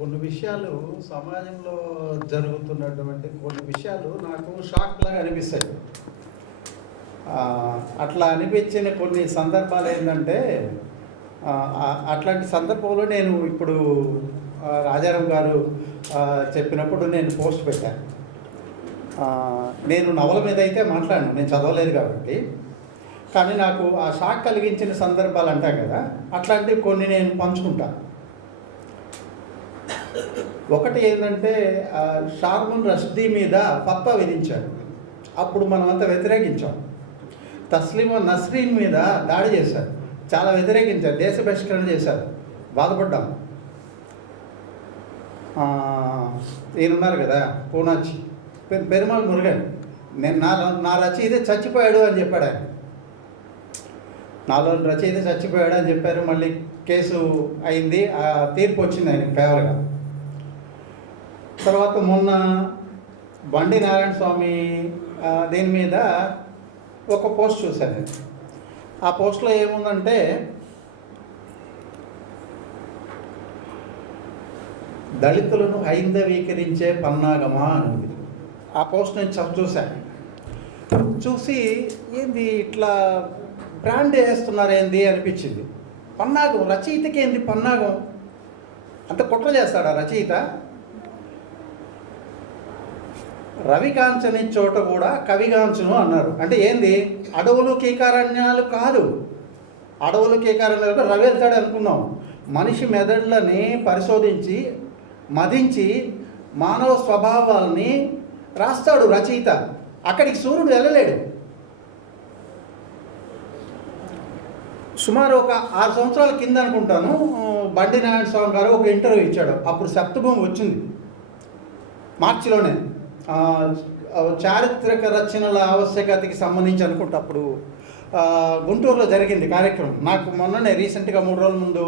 కొన్ని విషయాలు సమాజంలో జరుగుతున్నటువంటి కొన్ని విషయాలు నాకు షాక్ లాగా అనిపిస్తాయి. అట్లా అనిపించిన కొన్ని సందర్భాలు ఏంటంటే అట్లాంటి సందర్భంలో నేను ఇప్పుడు రాజారాం గారు చెప్పినప్పుడు నేను పోస్ట్ పెట్టాను. నేను నవల మీద అయితే మాట్లాడాను, నేను చదవలేదు కాబట్టి. కానీ నాకు ఆ షాక్ కలిగించిన సందర్భాలు అంటాం కదా, అట్లాంటివి కొన్ని నేను పంచుకుంటాను. ఒకటి ఏంటంటే షార్మున్ రష్దీ మీద ఫత్వా విధించాడు. అప్పుడు మనమంతా వ్యతిరేకించాం. తస్లీమా నస్రీన్ మీద దాడి చేశారు, చాలా వ్యతిరేకించారు, దేశ బహిష్కరణ చేశారు, బాధపడ్డాం. ఈయనున్నారు కదా పూనాచి పెరుమాళ్ మురుగన్, నేను నా రచయిత చచ్చిపోయాడు అని చెప్పాడు ఆయన. నాలో రచయిత చచ్చిపోయాడు అని చెప్పారు. మళ్ళీ కేసు అయింది, తీర్పు వచ్చింది ఆయన ఫేవర్గా. తర్వాత మొన్న బండి నారాయణ స్వామి దీని మీద ఒక పోస్ట్ చూశాను. ఆ పోస్ట్లో ఏముందంటే, దళితులను హైందవీకరించే పన్నాగమా అని ఉంది. ఆ పోస్ట్ నేను చూశాను. చూసి ఏంది ఇట్లా బ్రాండ్ వేస్తున్నారు ఏంది అనిపించింది. పన్నాగం, రచయితకి ఏంది పన్నాగం? అంత కుట్ర చేస్తాడా రచయిత? రవికాంచని చోట కూడా కవిగాంచును అన్నారు. అంటే ఏంది? అడవులు కీకారణ్యాలు కాదు, అడవులు కీకారణ్యాలు రవి వెళ్తాడు అనుకున్నాం. మనిషి మెదళ్ళని పరిశోధించి మదించి మానవ స్వభావాల్ని రాస్తాడు రచయిత. అక్కడికి సూర్యుడు వెళ్ళలేడు. సుమారు ఒక 6 సంవత్సరాల కింద అనుకుంటాను, బండి నారాయణ స్వామి గారు ఒక ఇంటర్వ్యూ ఇచ్చాడు. అప్పుడు సప్తభూమి వచ్చింది మార్చిలోనే. చారిత్రక రచనల ఆవశ్యకతకి సంబంధించి అనుకుంటా అప్పుడు గుంటూరులో జరిగింది కార్యక్రమం. నాకు మొన్ననే రీసెంట్గా 3 రోజుల ముందు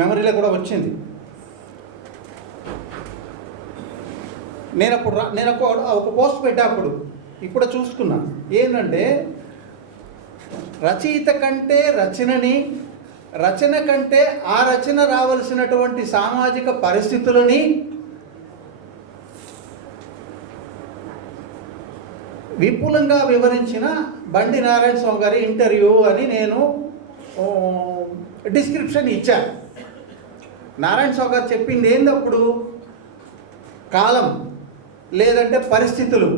మెమరీలో కూడా వచ్చింది. నేను ఒక పోస్ట్ పెట్టేప్పుడు ఇప్పుడు చూసుకున్నాను. ఏంటంటే, రచయిత కంటే రచనని, రచన కంటే ఆ రచన రావలసినటువంటి సామాజిక పరిస్థితులని విపులంగా వివరించిన బండి నారాయణ స్వామి గారి ఇంటర్వ్యూ అని నేను డిస్క్రిప్షన్ ఇచ్చాను. నారాయణ స్వామి గారు చెప్పింది ఏందప్పుడు? కాలం లేదంటే పరిస్థితులు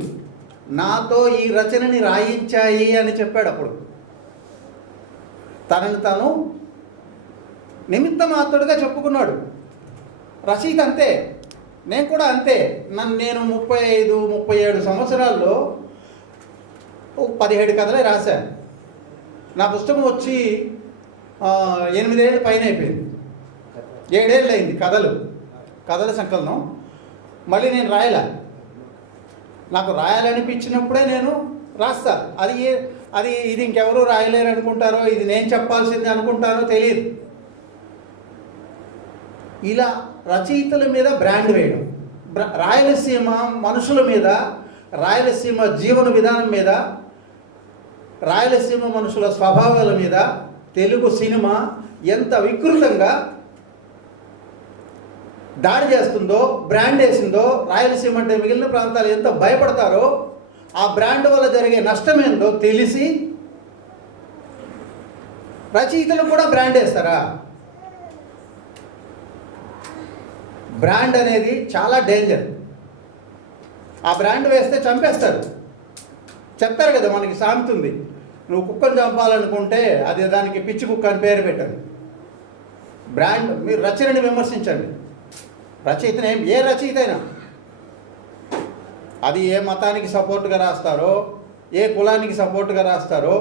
నాతో ఈ రచనని రాయించాయి అని చెప్పాడు. అప్పుడు తనని తాను నిమిత్త మాత్రుడుగా చెప్పుకున్నాడు. రచయిత అంతే, నేను కూడా అంతే. నేను 35-37 సంవత్సరాల్లో 17 కథలే రాశాను. నా పుస్తకం వచ్చి 8 ఏళ్ళ పైన అయిపోయింది, 7 ఏళ్ళు అయింది కథల సంకలనం. మళ్ళీ నేను రాయలే. నాకు రాయాలనిపించినప్పుడే నేను రాస్తా. ఇది ఇంకెవరూ రాయలేరు అనుకుంటారో, ఇది నేను చెప్పాల్సింది అనుకుంటారో తెలియదు. ఇలా రచయితల మీద బ్రాండ్ వేయడం, రాయలసీమ మనుషుల మీద, రాయలసీమ జీవన విధానం మీద, రాయలసీమ మనుషుల స్వభావాల మీద తెలుగు సినిమా ఎంత వికృతంగా దాడి చేస్తుందో, బ్రాండ్ వేసిందో, రాయలసీమ అంటే మిగిలిన ప్రాంతాలు ఎంత భయపడతారో, ఆ బ్రాండ్ వల్ల జరిగే నష్టం ఏందో తెలిసి రచయితలు కూడా బ్రాండ్ వేస్తారా? బ్రాండ్ అనేది చాలా డేంజర్. ఆ బ్రాండ్ వేస్తే చంపేస్తారు. చెప్తారు కదా, మనకి సామెత ఉంది, నువ్వు కుక్కను చంపాలనుకుంటే అది దానికి పిచ్చి కుక్క అని పేరు పెట్టండి. బ్రాండ్, మీరు రచనని విమర్శించండి. రచయితనే, ఏ రచయిత అయినా, అది ఏ మతానికి సపోర్ట్గా రాస్తారో, ఏ కులానికి సపోర్ట్గా రాస్తారో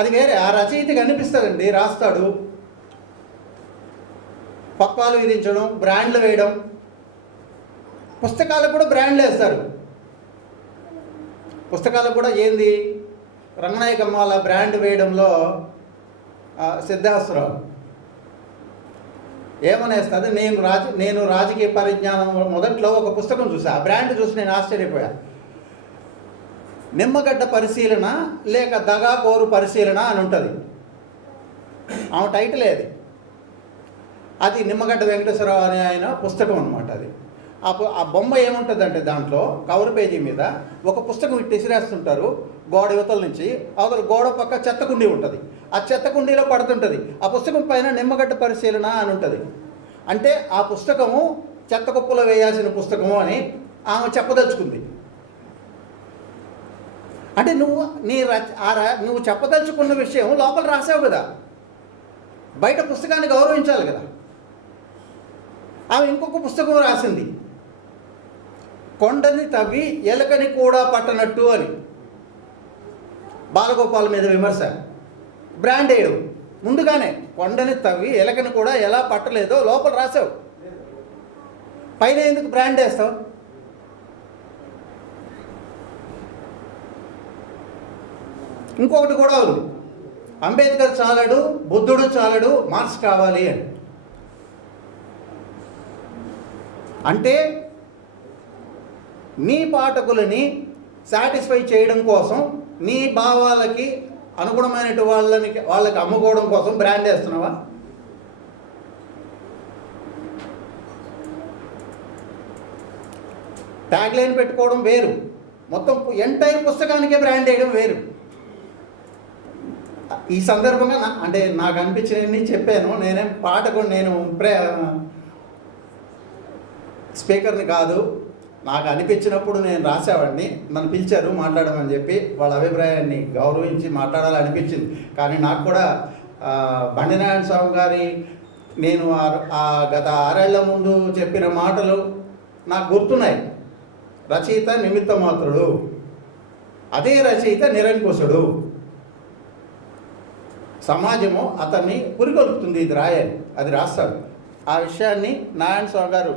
అది వేరే. ఆ రచయితకి అనిపిస్తుందండి, రాస్తాడు. పక్వాలు విధించడం, బ్రాండ్లు వేయడం. పుస్తకాలకు కూడా బ్రాండ్లు వేస్తారు. పుస్తకాలకు కూడా ఏంది, రంగనాయకమ్మాల బ్రాండ్ వేయడంలో సిద్ధాస్త్రావు ఏమనేస్తుంది? నేను రాజకీయ పరిజ్ఞానం మొదట్లో ఒక పుస్తకం చూసా, ఆ బ్రాండ్ చూసి నేను ఆశ్చర్యపోయా. నిమ్మగడ్డ పరిశీలన లేక దగాకోరు పరిశీలన అని ఉంటుంది. ఆమె టైటిలే అది. అది నిమ్మగడ్డ వెంకటేశ్వరరావు అనే ఆయన పుస్తకం అనమాట. అది ఆ బొమ్మ ఏముంటుందంటే దాంట్లో కవర్ పేజీ మీద ఒక పుస్తకం ఇట్టి ఇసిరేస్తుంటారు గోడ యువతల నుంచి, అవతల గోడ పక్క చెత్త కుండీ ఉంటుంది, ఆ చెత్త కుండీలో పడుతుంటుంది. ఆ పుస్తకం పైన నిమ్మగడ్డ పరిశీలన అని ఉంటుంది. అంటే ఆ పుస్తకము చెత్త కుప్పలో వేయాల్సిన పుస్తకము అని ఆమె చెప్పదలుచుకుంది. అంటే నువ్వు చెప్పదలుచుకున్న విషయం లోపల రాసావు కదా, బయట పుస్తకాన్ని గౌరవించాలి కదా. ఆమె ఇంకొక పుస్తకం రాసింది, కొండని తవ్వి ఎలకని కూడా పట్టనట్టు అని. బాలగోపాల్ మీద విమర్శ, బ్రాండ్ వేయడం. ముందుగానే కొండని తవ్వి ఎలకని కూడా ఎలా పట్టలేదో లోపల రాసావు, పైన ఎందుకు బ్రాండ్ వేస్తావు? ఇంకొకటి కూడా ఉంది, అంబేద్కర్ చాలడు, బుద్ధుడు చాలడు, మార్క్స్ కావాలి అని. అంటే నీ పాఠకులని సాటిస్ఫై చేయడం కోసం, నీ భావాలకి అనుగుణమైన వాళ్ళకి అమ్ముకోవడం కోసం బ్రాండ్ వేస్తున్నావా? ట్యాగ్ లైన్ పెట్టుకోవడం వేరు, మొత్తం ఎంటైర్ పుస్తకానికే బ్రాండ్ వేయడం వేరు. ఈ సందర్భంగా అంటే నాకు అనిపించినవి చెప్పాను. నేనేం పాఠకుడు, నేను స్పీకర్ని కాదు. నాకు అనిపించినప్పుడు నేను రాసేవాడిని, నన్ను పిలిచారు మాట్లాడమని చెప్పి, వాళ్ళ అభిప్రాయాన్ని గౌరవించి మాట్లాడాలనిపించింది. కానీ నాకు కూడా బండినారాయణ స్వామి గారి నేను గత 6 ఏళ్ల ముందు చెప్పిన మాటలు నాకు గుర్తున్నాయి. రచయిత నిమిత్త మాత్రుడు, అదే రచయిత నిరంకుశుడు. సమాజము అతన్ని పురికొల్పుతుంది, ఇది రాయాలి, అది రాస్తాడు. ఆ విషయాన్ని నారాయణ స్వామి గారు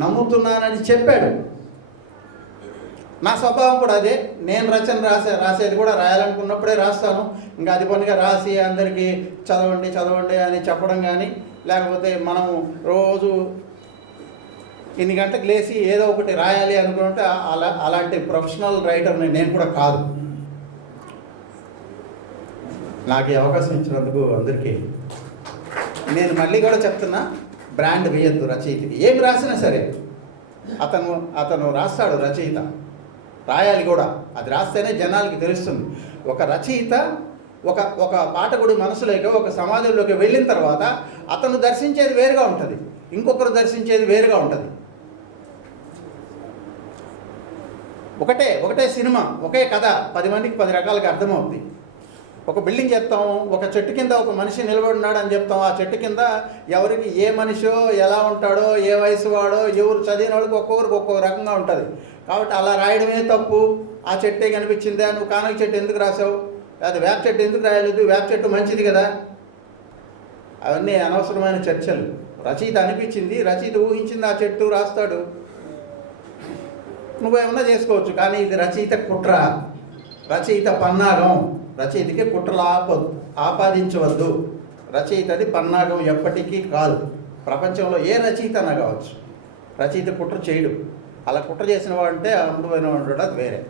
నమ్ముతున్నానని చెప్పాడు. నా స్వభావం కూడా అదే. నేను రచన రాసేది కూడా రాయాలనుకున్నప్పుడే రాస్తాను. ఇంకా అది పనిగా రాసి అందరికీ చదవండి అని చెప్పడం కానీ, లేకపోతే మనం రోజు ఇన్ని గంటలకు లేచి ఏదో ఒకటి రాయాలి అనుకుంటే అలాంటి ప్రొఫెషనల్ రైటర్ని నేను కూడా కాదు. నాకు ఈ అవకాశం ఇచ్చినందుకు అందరికీ నేను మళ్ళీ కూడా చెప్తున్నా, బ్రాండ్ వేయద్దు రచయితకి. ఏం రాసినా సరే అతను రాస్తాడు, రచయిత రాయాలి కూడా. అది రాస్తేనే జనాలకి తెలుస్తుంది. ఒక రచయిత ఒక పాఠకుడి మనసులోకి, ఒక సమాజంలోకి వెళ్ళిన తర్వాత అతను దర్శించేది వేరుగా ఉంటుంది, ఇంకొకరు దర్శించేది వేరుగా ఉంటుంది. ఒకటే సినిమా, ఒకే కథ 10 మందికి 10 రకాలుగా అర్థమవుతుంది. ఒక బిల్డింగ్ చెప్తాం, ఒక చెట్టు కింద ఒక మనిషి నిలబడినాడు అని చెప్తాం. ఆ చెట్టు కింద ఎవరికి ఏ మనిషో, ఎలా ఉంటాడో, ఏ వయసు వాడో, ఎవరు చదివిన వాళ్ళకి ఒక్కొక్కరికి ఒక్కొక్క రకంగా ఉంటుంది. కాబట్టి అలా రాయడమే తప్పు. ఆ చెట్టే కనిపించిందా, నువ్వు కానక చెట్టు ఎందుకు రాసావు, లేదా వేప చెట్టు ఎందుకు రాయలేదు, వేప చెట్టు మంచిది కదా. అవన్నీ అనవసరమైన చర్చలు. రచయిత అనిపించింది, రచయిత ఊహించింది, ఆ చెట్టు రాస్తాడు, నువ్వేమన్నా చేసుకోవచ్చు. కానీ ఇది రచయిత కుట్ర, రచయిత పన్నాగం. రచయితకి కుట్రలు ఆపాదించవద్దు. రచయితది పన్నాగం ఎప్పటికీ కాదు. ప్రపంచంలో ఏ రచయిత అన్నా కావచ్చు, రచయిత కుట్ర చేయడు. అలా కుట్ర చేసిన వాడంటే అమృతమైన వాడు, అది వేరే.